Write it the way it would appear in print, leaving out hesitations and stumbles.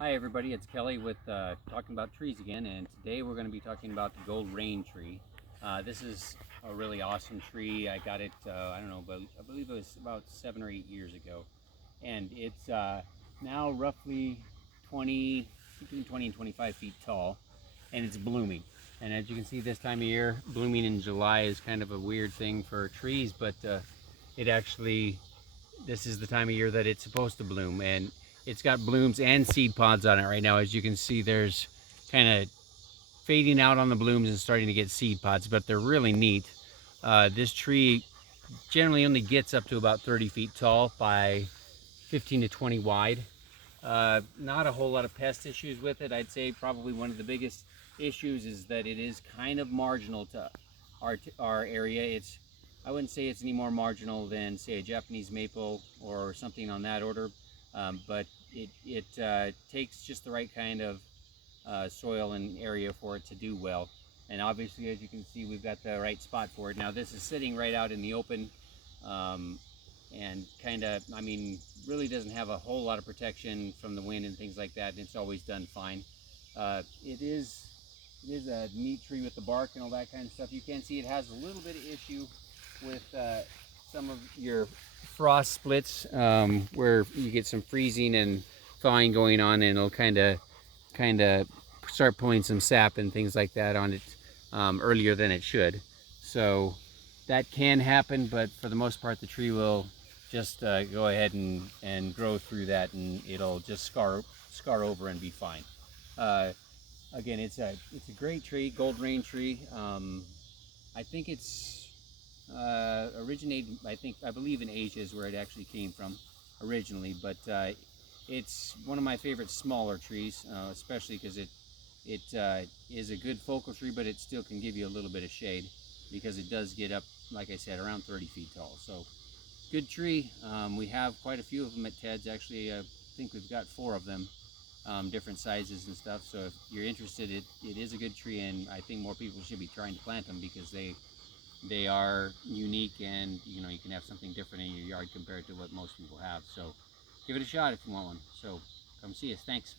Hi everybody, it's Kelly with talking about trees again, and today we're going to be talking about the gold rain tree. This is a really awesome tree. I got it, I don't know, but I believe it was about 7 or 8 years ago, and it's now roughly 20, between 20 and 25 feet tall, and it's blooming. And as you can see, this time of year, blooming in July is kind of a weird thing for trees, but it actually this is the time of year that it's supposed to bloom, and it's got blooms and seed pods on it right now. As you can see, there's kind of fading out on the blooms and starting to get seed pods, but they're really neat. This tree generally only gets up to about 30 feet tall by 15 to 20 wide. Not a whole lot of pest issues with it. I'd say probably one of the biggest issues is that it is kind of marginal to our area. I wouldn't say it's any more marginal than, say, a Japanese maple or something on that order, but it takes just the right kind of soil and area for it to do well. And obviously, as you can see, we've got the right spot for it. Now, this is sitting right out in the open, um, and kind of, I mean, really doesn't have a whole lot of protection from the wind and things like that, and it's always done fine. It is a neat tree with the bark and all that kind of stuff. You can see it has a little bit of issue with some of your frost splits, where you get some freezing and thawing going on, and it'll kind of start pulling some sap and things like that on it earlier than it should. So that can happen, but for the most part, the tree will just go ahead and grow through that, and it'll just scar over and be fine. Uh, Again, it's a great tree, gold rain tree. I think it's originated, I believe in Asia is where it actually came from originally, but it's one of my favorite smaller trees, especially because it is a good focal tree, but it still can give you a little bit of shade because it does get up, like I said, around 30 feet tall. So good tree. We have quite a few of them at Ted's. Actually, I think we've got 4 of them, different sizes and stuff. So if you're interested, it is a good tree, and I think more people should be trying to plant them because they are unique, and you can have something different in your yard compared to what most people have. So give it a shot if you want one. So come see us. Thanks.